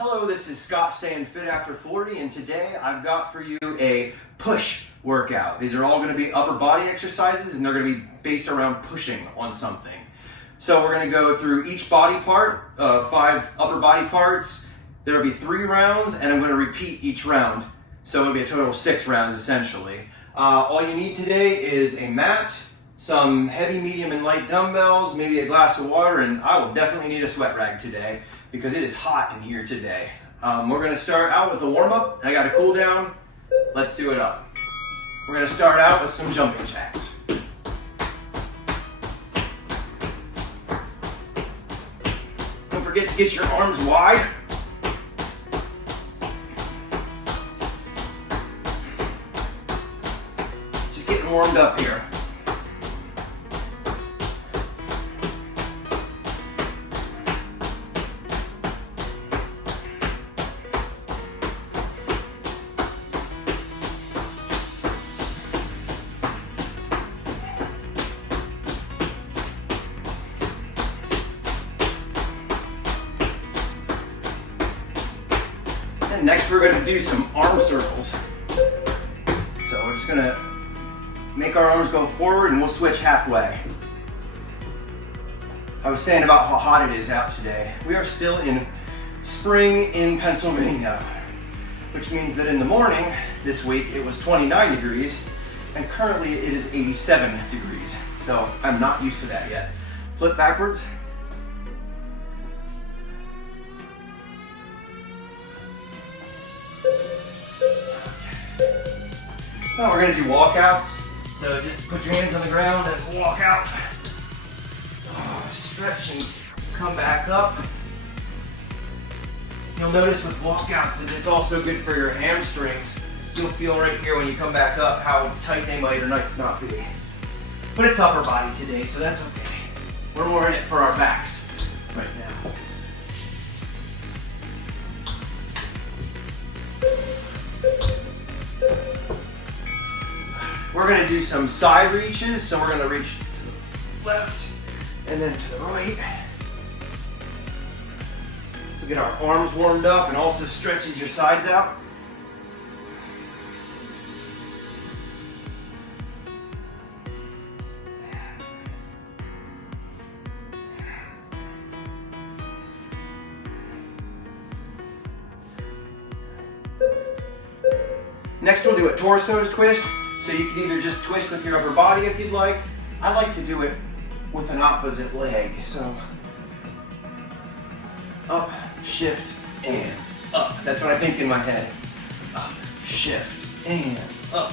Hello, this is Scott staying fit after 40, and today I've got for you a push workout. These are all going to be upper body exercises, and they're going to be based around pushing on something. So we're going to go through each body part, 5 upper body parts. There will be 3 rounds, and I'm going to repeat each round. So it'll be a total of 6 rounds essentially. All you need today is a mat, some heavy, medium, and light dumbbells, maybe a glass of water, and I will definitely need a sweat rag today because it is hot in here today. We're going to start out with a warm-up. I got a cool down. Let's do it up. We're going to start out with some jumping jacks. Don't forget to get your arms wide. Just getting warmed up here. And next we're going to do some arm circles. So we're just going to make our arms go forward and we'll switch halfway. I was saying about how hot it is out today. We are still in spring in Pennsylvania, which means that in the morning this week it was 29 degrees and currently it is 87 degrees. So I'm not used to that yet. Flip backwards. Now we're going to do walkouts. So just put your hands on the ground and walk out. Stretch and come back up. You'll notice with walkouts that it's also good for your hamstrings. You'll feel right here when you come back up how tight they might or might not be. But it's upper body today, so that's okay. We're more in it for our backs right now. We're going to do some side reaches, so we're going to reach to the left and then to the right. So get our arms warmed up and also stretches your sides out. Next we'll do a torso twist. So you can either just twist with your upper body if you'd like. I like to do it with an opposite leg. So up, shift, and up. That's what I think in my head. Up, shift, and up.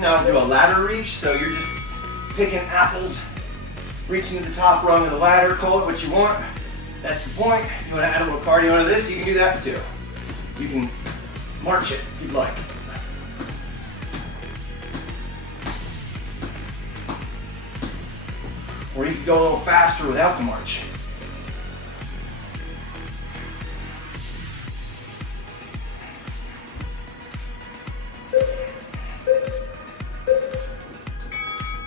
Now do a ladder reach, so you're just picking apples, reaching to the top rung of the ladder, call it what you want. That's the point. You want to add a little cardio into this, you can do that too. You can march it if you'd like. Or you can go a little faster without the march.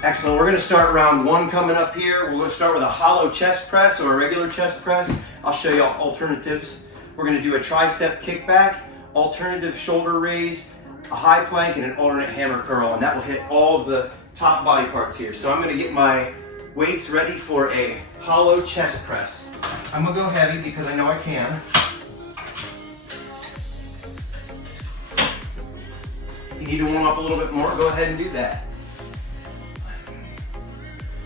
Excellent. We're going to start round 1 coming up here. We're going to start with a hollow chest press or a regular chest press. I'll show you alternatives. We're going to do a tricep kickback, alternative shoulder raise, a high plank, and an alternate hammer curl, and that will hit all of the top body parts here. So I'm going to get my weights ready for a hollow chest press. I'm going to go heavy because I know I can. If you need to warm up a little bit more, go ahead and do that.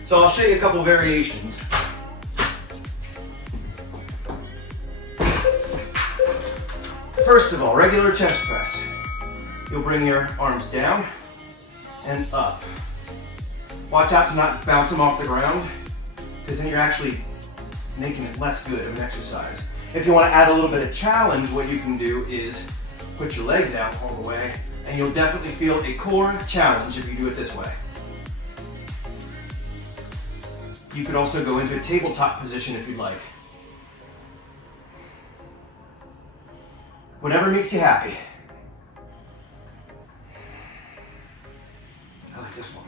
So I'll show you a couple variations. First of all, regular chest press. You'll bring your arms down and up. Watch out to not bounce them off the ground, because then you're actually making it less good of an exercise. If you want to add a little bit of challenge, what you can do is put your legs out all the way, and you'll definitely feel a core challenge if you do it this way. You could also go into a tabletop position if you'd like. Whatever makes you happy. like this one.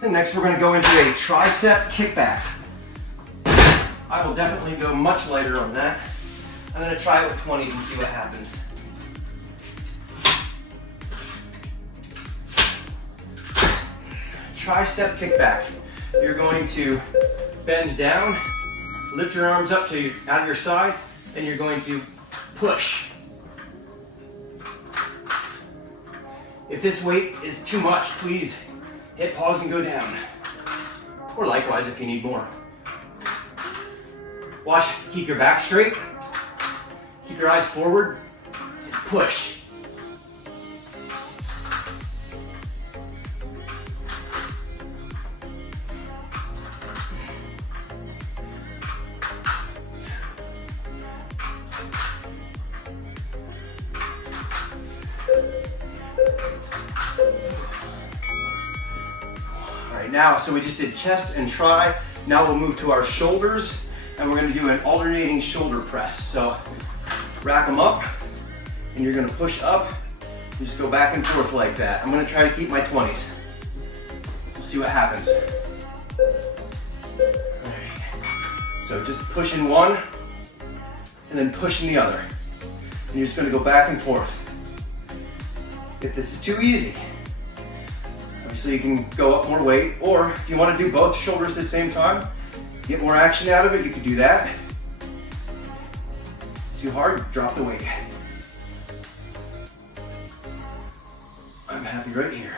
Then next we're going to go into a tricep kickback. I will definitely go much lighter on that. I'm going to try it with 20s and see what happens. Tricep kickback. You're going to bend down, lift your arms up to out your sides, and you're going to push. If this weight is too much, please hit pause and go down. Or likewise if you need more. Watch, keep your back straight, keep your eyes forward, and push. All right, now, so we just did chest and tri. Now we'll move to our shoulders. And we're going to do an alternating shoulder press. So rack them up, and you're going to push up, and just go back and forth like that. I'm going to try to keep my 20s. We'll see what happens. All right. So just pushing one, and then pushing the other. And you're just going to go back and forth. If this is too easy, obviously you can go up more weight, or if you want to do both shoulders at the same time, get more action out of it, you could do that. It's too hard, drop the weight. I'm happy right here.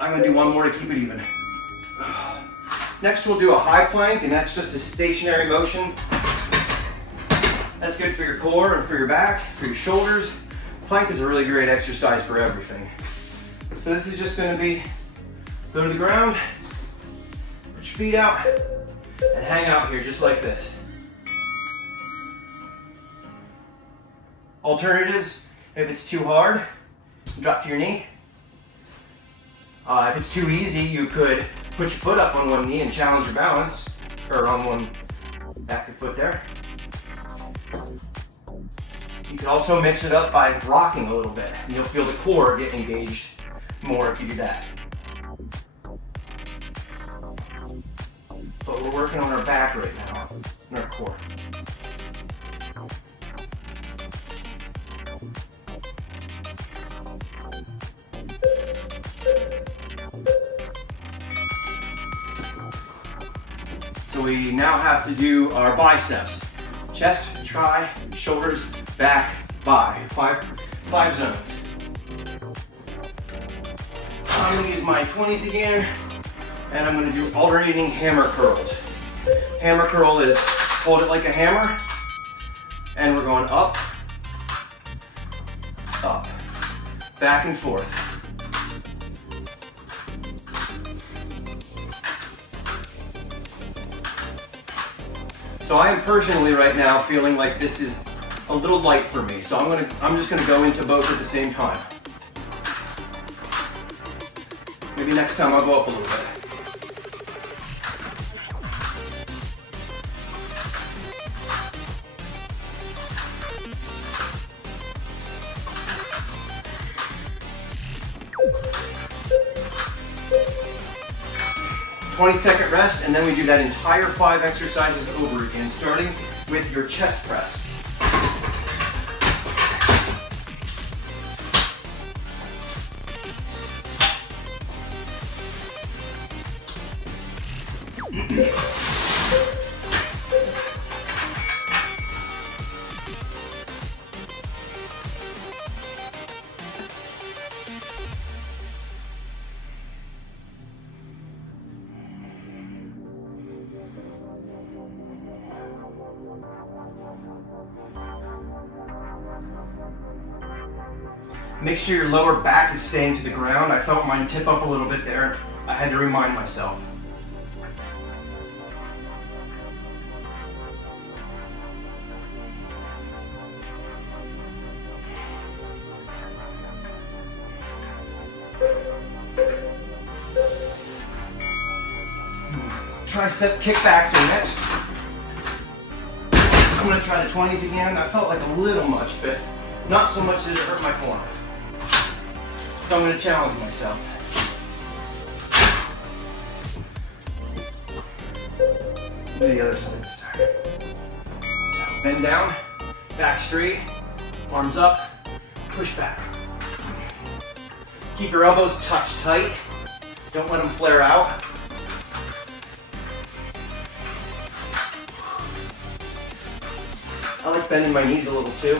I'm gonna do one more to keep it even. Next we'll do a high plank, and that's just a stationary motion. That's good for your core and for your back, for your shoulders. Plank is a really great exercise for everything. So this is just going to be, go to the ground, put your feet out, and hang out here just like this. Alternatives, if it's too hard, drop to your knee. If it's too easy, you could put your foot up on one knee and challenge your balance, or on one active foot there. You can also mix it up by rocking a little bit, and you'll feel the core get engaged more if you do that. But we're working on our back right now, and our core. So we now have to do our biceps. Chest, tri, shoulders, back, bi. Five zones. I'm gonna use my 20s again, and I'm gonna do alternating hammer curls. Hammer curl is hold it like a hammer, and we're going up, up, back and forth. So I am personally right now feeling like this is a little light for me. So I'm just gonna go into both at the same time. Maybe next time I'll go up a little bit. "20-second rest," and then we do that entire 5 exercises over again, starting with your chest press. Make sure your lower back is staying to the ground. I felt mine tip up a little bit there. I had to remind myself. Tricep kickbacks are next. I'm gonna try the 20s again. I felt like a little much, but not so much that it hurt my form. So I'm gonna challenge myself. Do the other side this time. So bend down, back straight, arms up, push back. Keep your elbows tucked tight. Don't let them flare out. I like bending my knees a little too.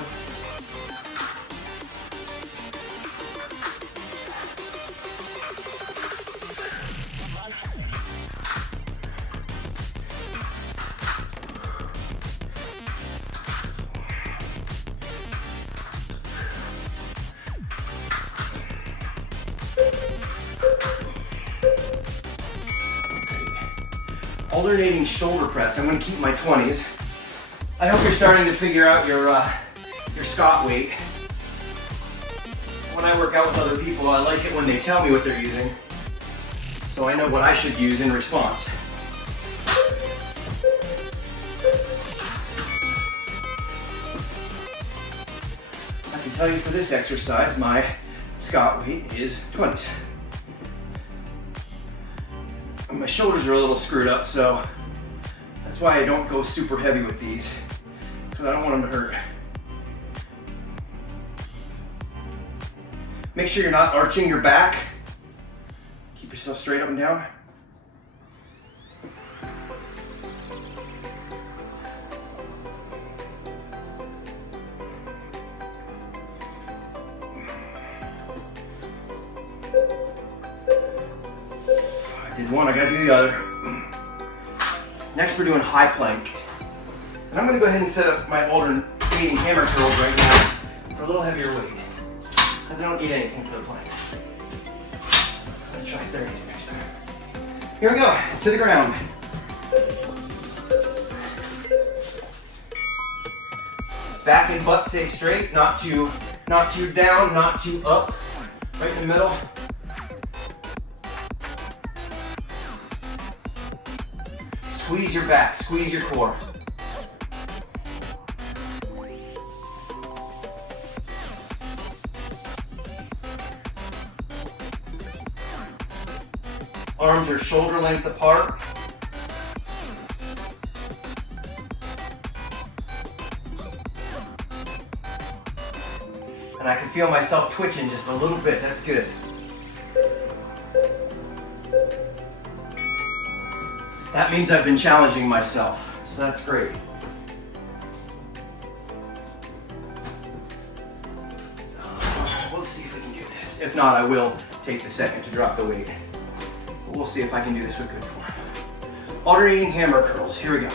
Alternating shoulder press. I'm going to keep my 20s. I hope you're starting to figure out your Scott weight. When I work out with other people, I like it when they tell me what they're using, so I know what I should use in response. I can tell you for this exercise, my Scott weight is 20s. My shoulders are a little screwed up, so that's why I don't go super heavy with these, because I don't want them to hurt. Make sure you're not arching your back. Keep yourself straight up and down. Did one, I gotta do the other. Next we're doing high plank. And I'm gonna go ahead and set up my alternating hammer curls right now for a little heavier weight, because I don't need anything for the plank. I'm gonna try 30s next time. Here we go, to the ground. Back and butt stay straight, not too down, not too up, right in the middle. Squeeze your back, squeeze your core. Arms are shoulder length apart. And I can feel myself twitching just a little bit, that's good. That means I've been challenging myself, so that's great. We'll see if we can do this. If not, I will take the second to drop the weight. But we'll see if I can do this with good form. Alternating hammer curls, here we go.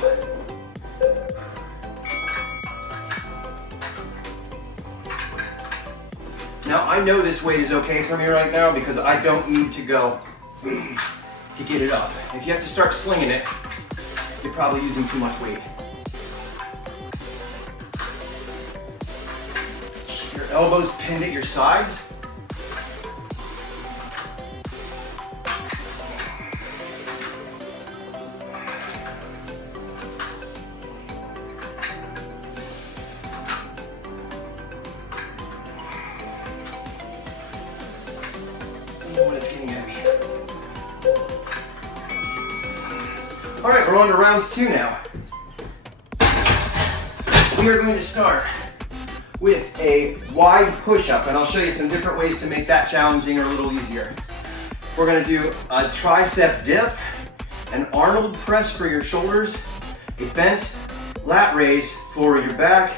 Now I know this weight is okay for me right now because I don't need to go to get it up. If you have to start slinging it, you're probably using too much weight. Your elbows pinned at your sides. When it's getting heavy. All right, we're on to rounds 2 now. We are going to start with a wide push-up, and I'll show you some different ways to make that challenging or a little easier. We're going to do a tricep dip, an Arnold press for your shoulders, a bent lat raise for your back,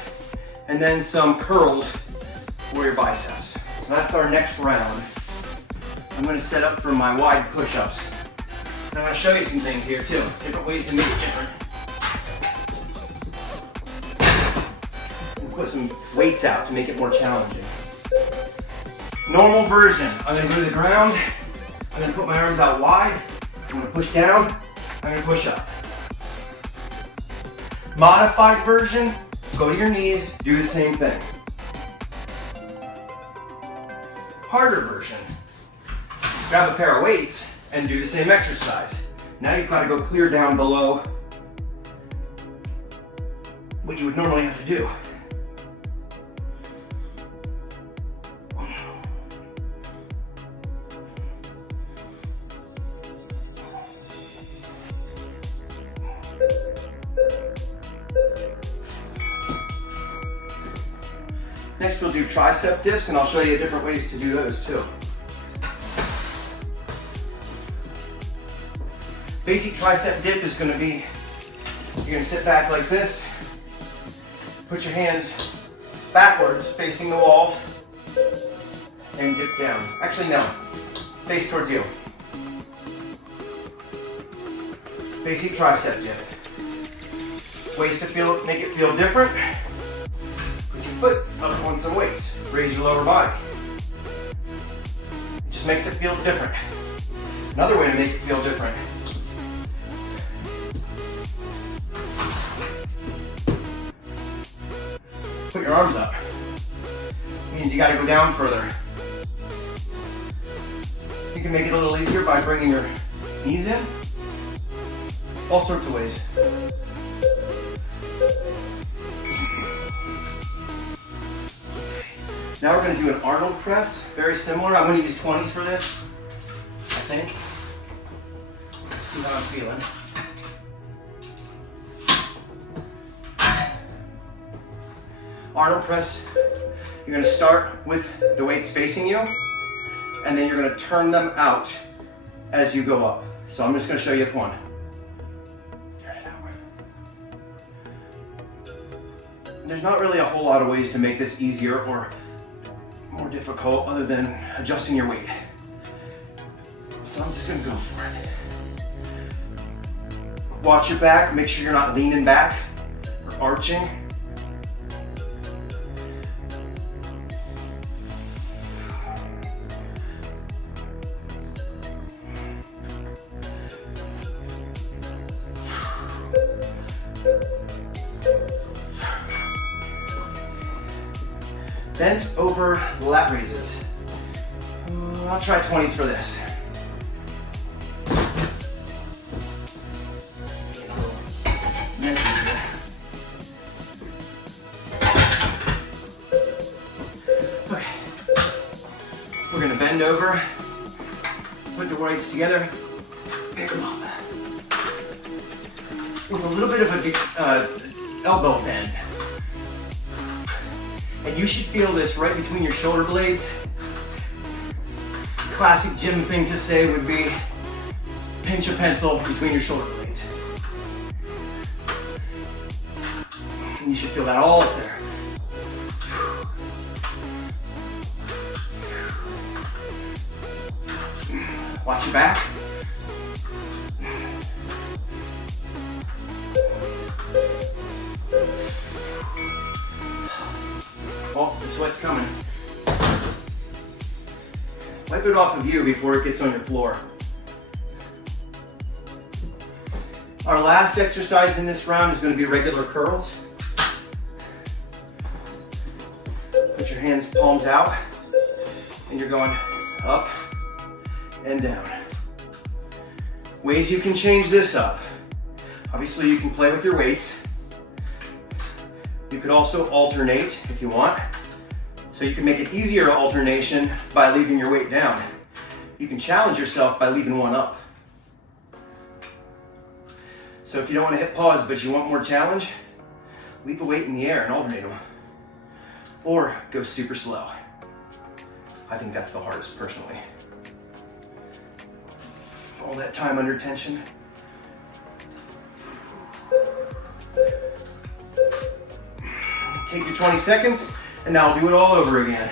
and then some curls for your biceps. So that's our next round. I'm going to set up for my wide push-ups. I'm going to show you some things here too, different ways to make it different. And put some weights out to make it more challenging. Normal version, I'm going to go to the ground, I'm going to put my arms out wide, I'm going to push down, I'm going to push up. Modified version, go to your knees, do the same thing. Harder version, grab a pair of weights and do the same exercise. Now you've got to go clear down below what you would normally have to do. Next we'll do tricep dips, and I'll show you different ways to do those too. Basic tricep dip is going to be, you're going to sit back like this, put your hands backwards facing the wall, and dip down. Actually no, face towards you. Basic tricep dip. Ways to make it feel different. Put your foot up on some weights. Raise your lower body. It just makes it feel different. Another way to make it feel different. Put your arms up. Means you got to go down further. You can make it a little easier by bringing your knees in. All sorts of ways. Now we're going to do an Arnold press, very similar. I'm going to use 20s for this, I think. Let's see how I'm feeling. Arnold press, you're going to start with the weights facing you, and then you're going to turn them out as you go up. So I'm just going to show you one. There's not really a whole lot of ways to make this easier or more difficult other than adjusting your weight. So I'm just gonna go for it. Watch your back, make sure you're not leaning back or arching. Bent over lat raises. I'll try 20s for this. Okay. We're gonna bend over, put the weights together, pick them up. With a little bit of a elbow bend. And you should feel this right between your shoulder blades. Classic gym thing to say would be pinch a pencil between your shoulder blades. And you should feel that all up there. Watch your back. Oh, the sweat's coming. Wipe it off of you before it gets on your floor. Our last exercise in this round is going to be regular curls. Put your hands palms out, and you're going up and down. Ways you can change this up. Obviously, you can play with your weights. You could also alternate if you want. So you can make it easier alternation by leaving your weight down. You can challenge yourself by leaving one up. So if you don't want to hit pause but you want more challenge, leave a weight in the air and alternate them. Or go super slow. I think that's the hardest personally. All that time under tension. Take your 20 seconds, and now I'll do it all over again.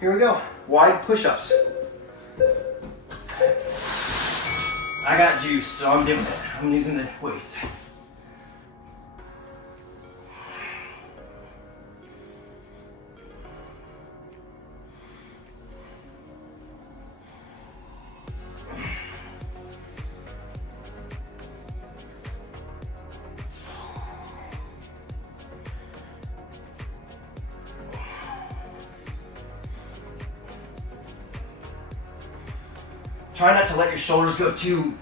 Here we go, wide push-ups. I got juice, so I'm doing it. I'm using the weights. Try not to let your shoulders go too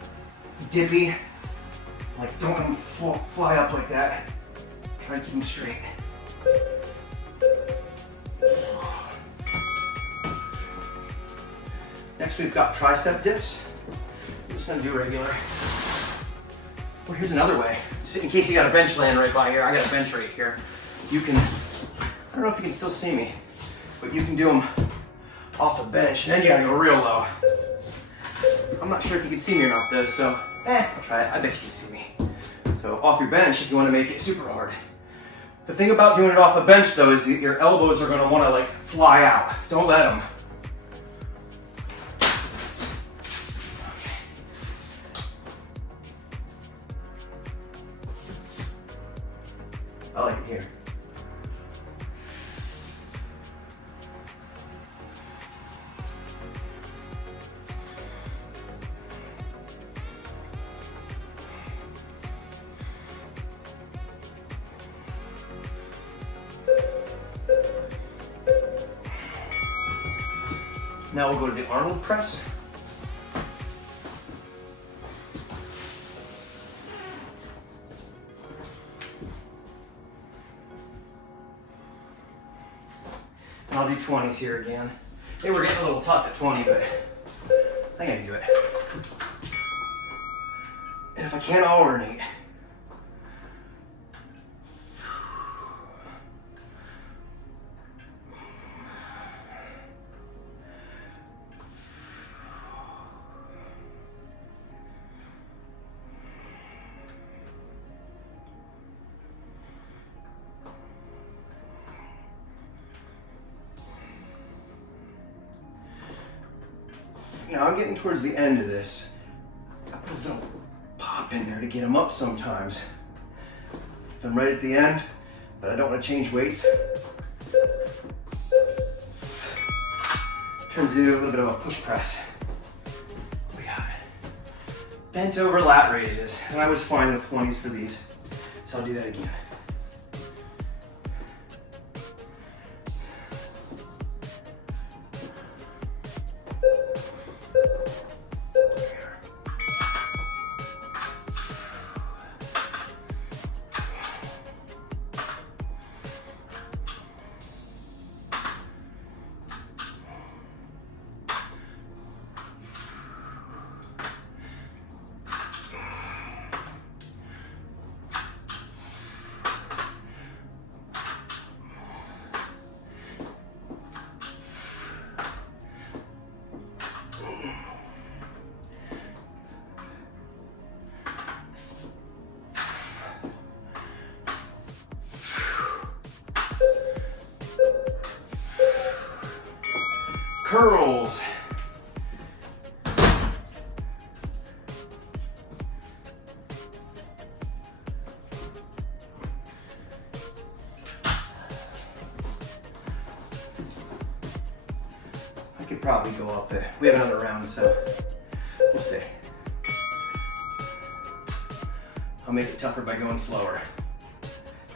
dippy. Like, don't let them fly up like that. Try to keep them straight. Next, we've got tricep dips. I'm just gonna do regular. Well, here's another way. So in case you got a bench laying right by here, I got a bench right here. You can, I don't know if you can still see me, but you can do them off a bench. Then you gotta go real low. I'm not sure if you can see me or not though, so I'll try it. I bet you can see me. So off your bench if you want to make it super hard. The thing about doing it off a bench though is that your elbows are going to want to like fly out. Don't let them. I like it here. Now we'll go to the Arnold Press. And I'll do 20s here again. They were getting a little tough at 20, but I think I can do it. And if I can't, I'll alternate. Now I'm getting towards the end of this. I put a little pop in there to get them up sometimes. If I'm right at the end, but I don't want to change weights. Turns into a little bit of a push press. We got it. Bent over lat raises, and I was fine with 20s for these, so I'll do that again. Curls. I could probably go up there. We have another round, so we'll see. I'll make it tougher by going slower.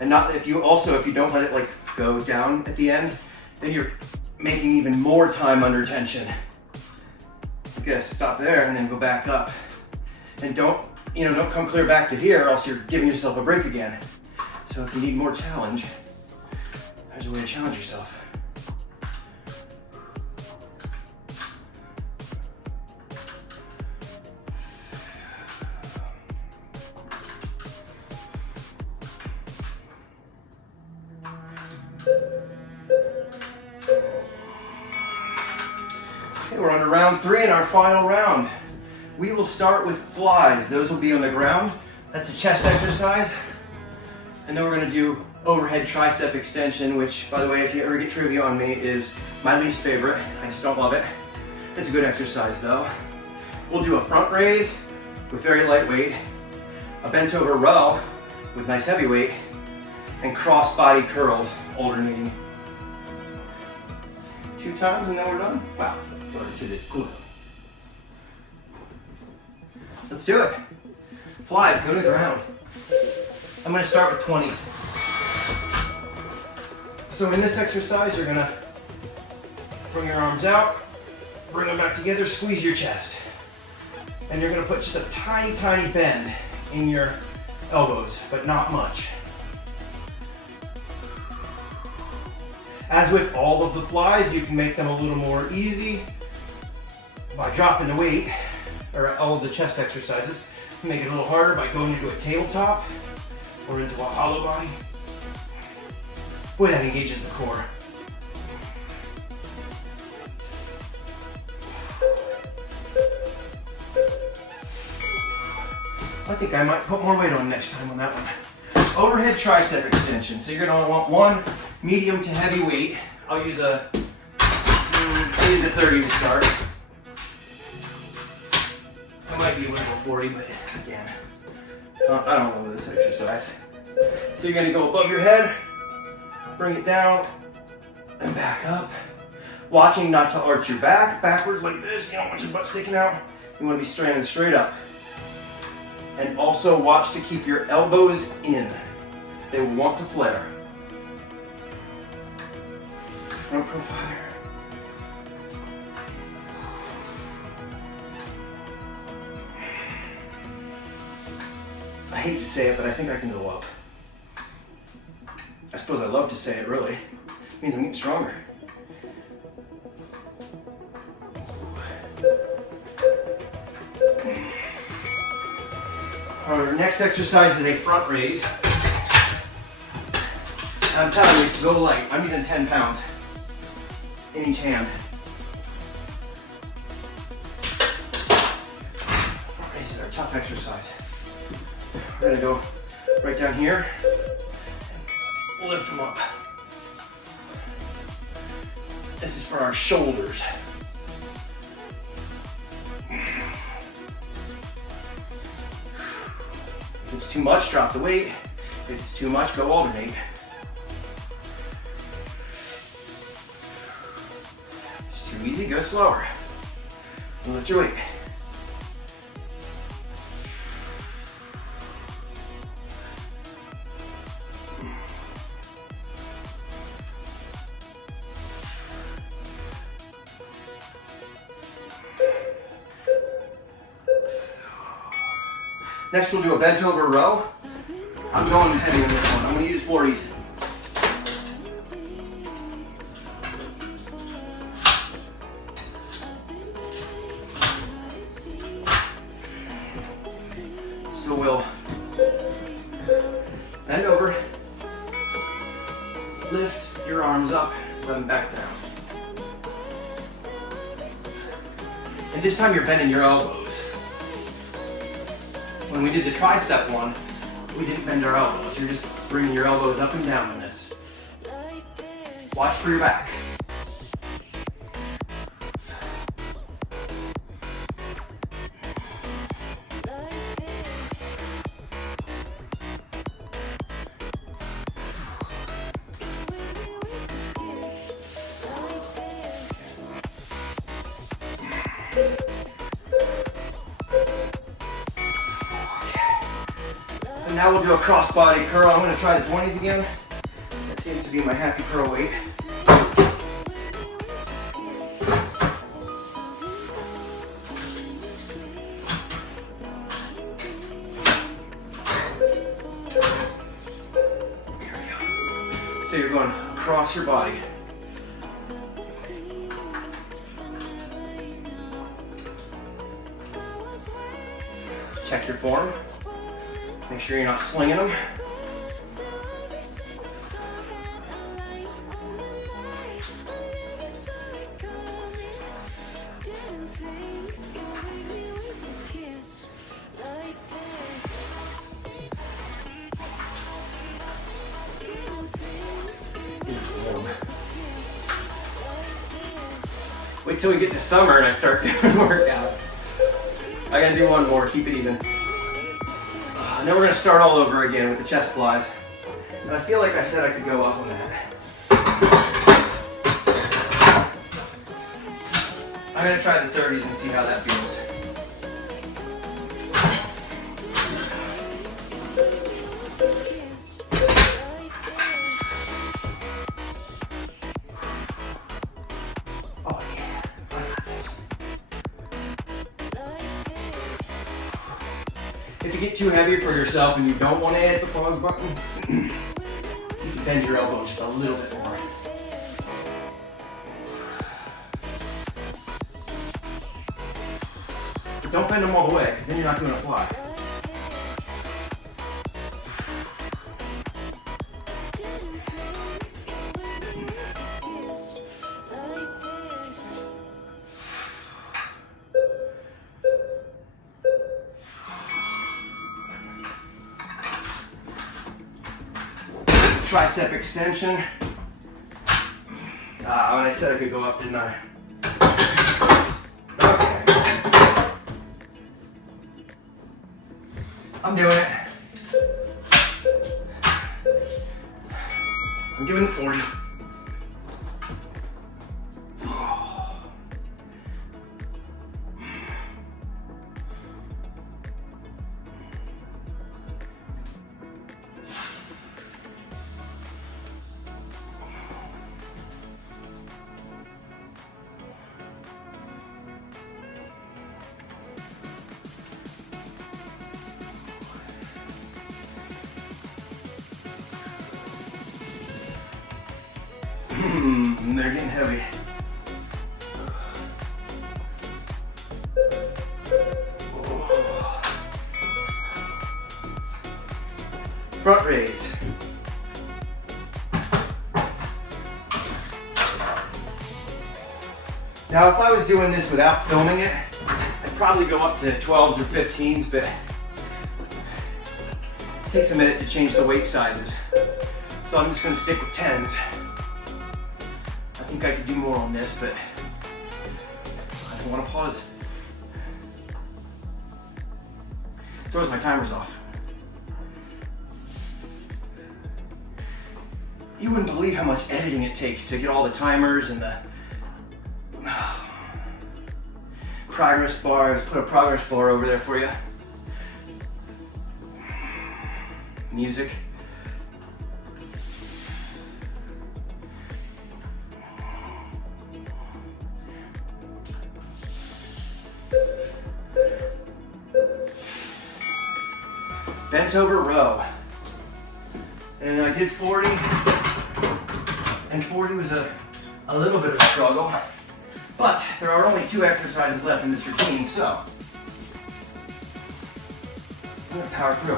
And not if you don't let it like go down at the end, then you're making even more time under tension. You gotta stop there and then go back up. And don't come clear back to here or else you're giving yourself a break again. So if you need more challenge, there's a way to challenge yourself. We're on to round 3 in our final round. We will start with flies. Those will be on the ground. That's a chest exercise. And then we're gonna do overhead tricep extension, which, by the way, if you ever get trivia on me, is my least favorite. I just don't love it. It's a good exercise though. We'll do a front raise with very light weight, a bent over row with nice heavy weight, and cross body curls alternating. 2 times and then we're done. Wow. Go to the cooldown. Let's do it. Flies, go to the ground. I'm gonna start with 20s. So in this exercise, you're gonna bring your arms out, bring them back together, squeeze your chest. And you're gonna put just a tiny, tiny bend in your elbows, but not much. As with all of the flies, you can make them a little more easy by dropping the weight, or all of the chest exercises. You make it a little harder by going into a tabletop or into a hollow body. Boy, that engages the core. I think I might put more weight on next time on that one. Overhead tricep extension. So you're gonna want one medium to heavy weight. I'll use a 30 to start. I might be a little 40, but again, I don't know this exercise. So you're gonna go above your head, bring it down, and back up. Watching not to arch your back backwards like this. You don't want your butt sticking out. You wanna be standing straight up. And also watch to keep your elbows in. They will want to flare. Front profile. I hate to say it, but I think I can go up. I suppose I love to say it, really. It means I'm getting stronger. Our next exercise is a front raise. I'm telling you, go light. I'm using 10 pounds in each hand. Front raises are a tough exercise. We're gonna go right down here and lift them up. This is for our shoulders. If it's too much, drop the weight. If it's too much, go alternate. If it's too easy, go slower. And lift your weight. Next we'll do a bent over row. I'm going heavy on this one. I'm going to use 40s. So we'll bend over, lift your arms up, let them back down. And this time you're bending your elbows. When we did the tricep one, we didn't bend our elbows. You're just bringing your elbows up and down in this. Watch for your back. Now we'll do a cross-body curl. I'm going to try the 20s again. That seems to be my happy curl weight. Here we go. So you're going across your body. Check your form. Make sure you're not slinging them. Wait till we get to summer and I start doing workouts. I gotta do one more, keep it even. And then we're going to start all over again with the chest flies. And I feel like I said I could go up on that. I'm going to try the 30s and see how that feels. Oh yeah, I got this. you get too heavy for yourself and you don't want to hit the pause button, you can bend your elbow just a little bit more. But don't bend them all the way, because then you're not doing a fly. Tricep extension. When I said I could go up, didn't I? Okay. I'm doing it. I'm doing the 40. They're getting heavy. Front raise. Now, if I was doing this without filming it, I'd probably go up to 12s or 15s, but it takes a minute to change the weight sizes. So I'm just going to stick with 10s. I think I could do more on this, but I don't want to pause. It throws my timers off. You wouldn't believe how much editing it takes to get all the timers and the progress bar. Let's put a progress bar over there for you. Music. Bent over row. And I did 40, and 40 was a little bit of a struggle, but there are only 2 exercises left in this routine, so I'm gonna power through.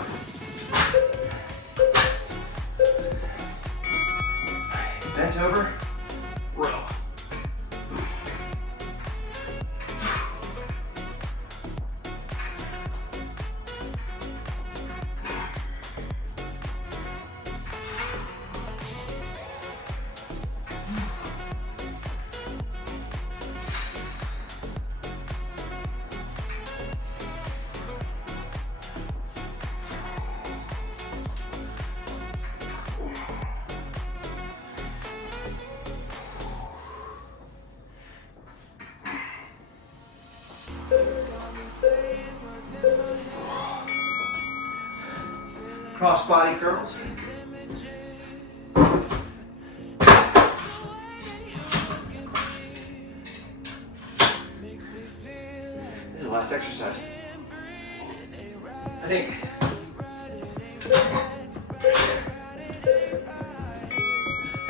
Bent over, row. Cross body curls. This is the last exercise. I think.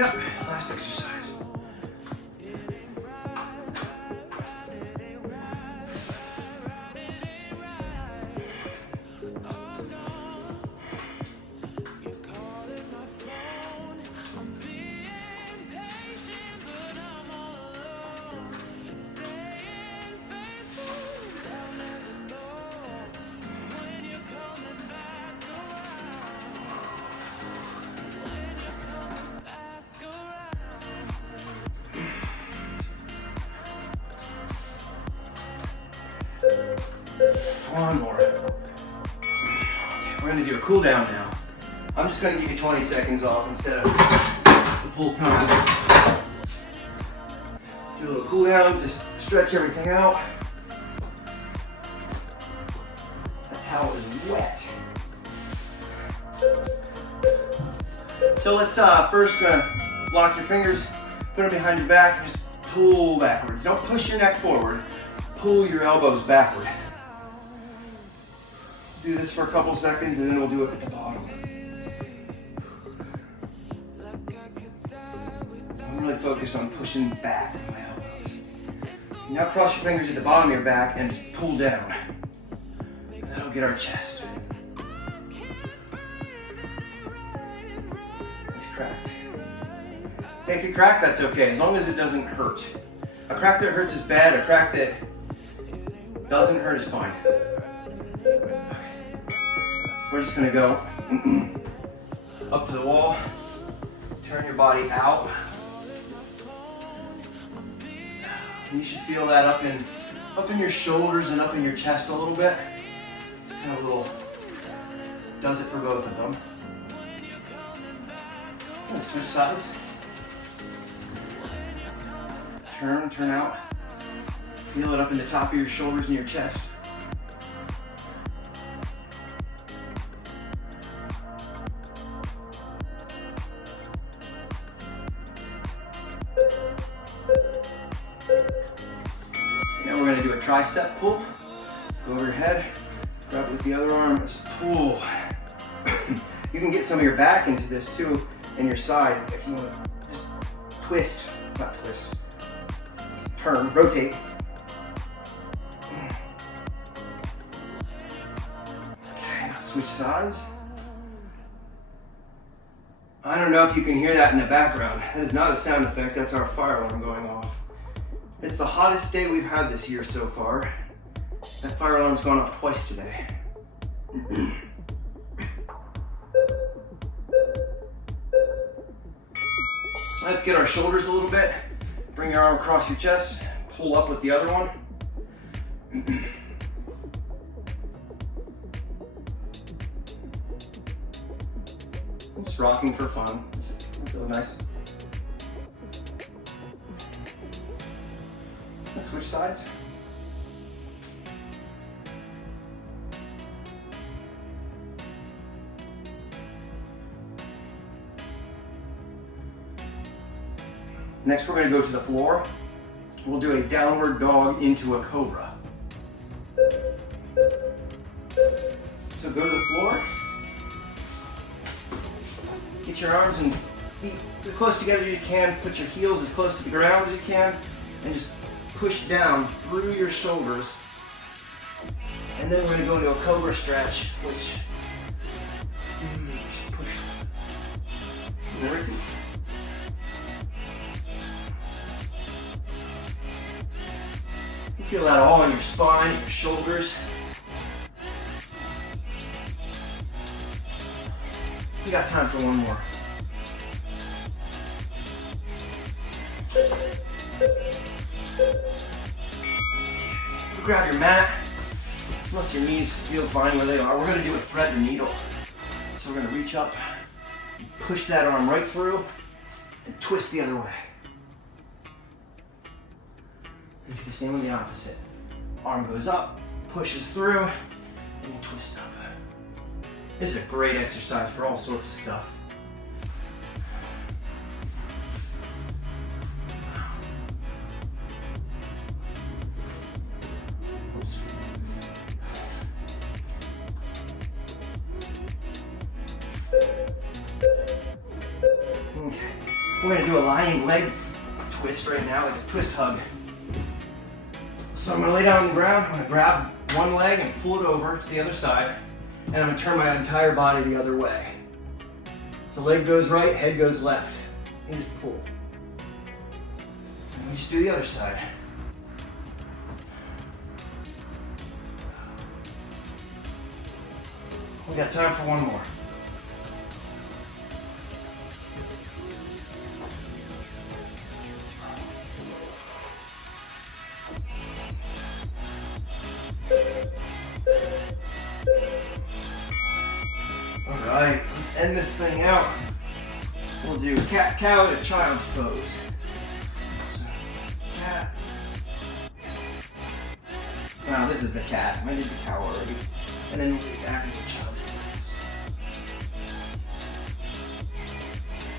Yep, last exercise. One more. We're gonna do a cool down now. I'm just gonna give you 20 seconds off instead of the full time. Do a little cool down, just stretch everything out. That towel is wet. So let's first lock your fingers, put them behind your back, and just pull backwards. Don't push your neck forward, pull your elbows backward. Do this for a couple seconds and then we'll do it at the bottom. So I'm really focused on pushing back with my elbows. Now cross your fingers at the bottom of your back and just pull down. That'll get our chest. It's cracked. Hey, if you crack, that's okay, as long as it doesn't hurt. A crack that hurts is bad, a crack that doesn't hurt is fine. We're just gonna go up to the wall, turn your body out. You should feel that up in your shoulders and up in your chest a little bit. It's kind of a little, does it for both of them. Let's switch sides. Turn out. Feel it up in the top of your shoulders and your chest. Now we're going to do a tricep pull. Go over your head, grab it with the other arm, just pull. You can get some of your back into this too, and your side, if you want to just twist, not twist, turn, rotate. Okay, now switch sides. I don't know if you can hear that in the background. That is not a sound effect, that's our fire alarm going off. It's the hottest day we've had this year so far. That fire alarm's gone off twice today. Let's get our shoulders a little bit. Bring your arm across your chest, pull up with the other one. Just rocking for fun. Feels nice. Let's switch sides. Next, we're going to go to the floor. We'll do a downward dog into a cobra. So go to the floor. Get your arms and feet as close together as you can. Put your heels as close to the ground as you can. And just push down through your shoulders. And then we're going to go into a cobra stretch, which push. And repeat. You feel that all in your spine, your shoulders. We got time for one more. Grab your mat, unless your knees feel fine where they are. We're going to do a thread and needle. So we're going to reach up, push that arm right through, and twist the other way. And do the same on the opposite. Arm goes up, pushes through, and you twist up. This is a great exercise for all sorts of stuff. Okay, we're going to do a lying leg twist right now, like a twist hug. So I'm going to lay down on the ground, I'm going to grab one leg and pull it over to the other side, and I'm going to turn my entire body the other way. So leg goes right, head goes left, and just pull. And we just do the other side. We got time for one more. Alright, let's end this thing out. We'll do cat-cow to child's pose. So, cat. Now this is the cat. I did the cow already. And then we'll do back into child's pose.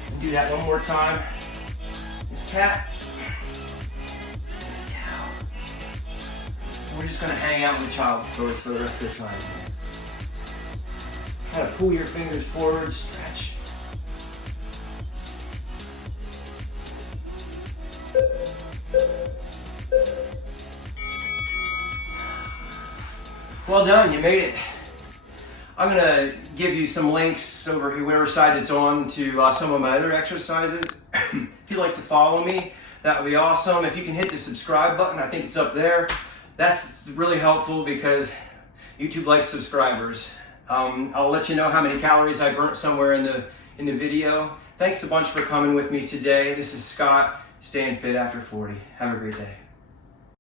And do that one more time. There's cat. And cow. And we're just going to hang out in child's pose for the rest of the time. Kind of pull your fingers forward, stretch. Well done, you made it. I'm gonna give you some links over here, whatever side it's on, to some of my other exercises. If you'd like to follow me, that would be awesome. If you can hit the subscribe button, I think it's up there. That's really helpful because YouTube likes subscribers. I'll let you know how many calories I burnt somewhere in the video. Thanks a bunch for coming with me today. This is Scott, staying fit after 40. Have a great day.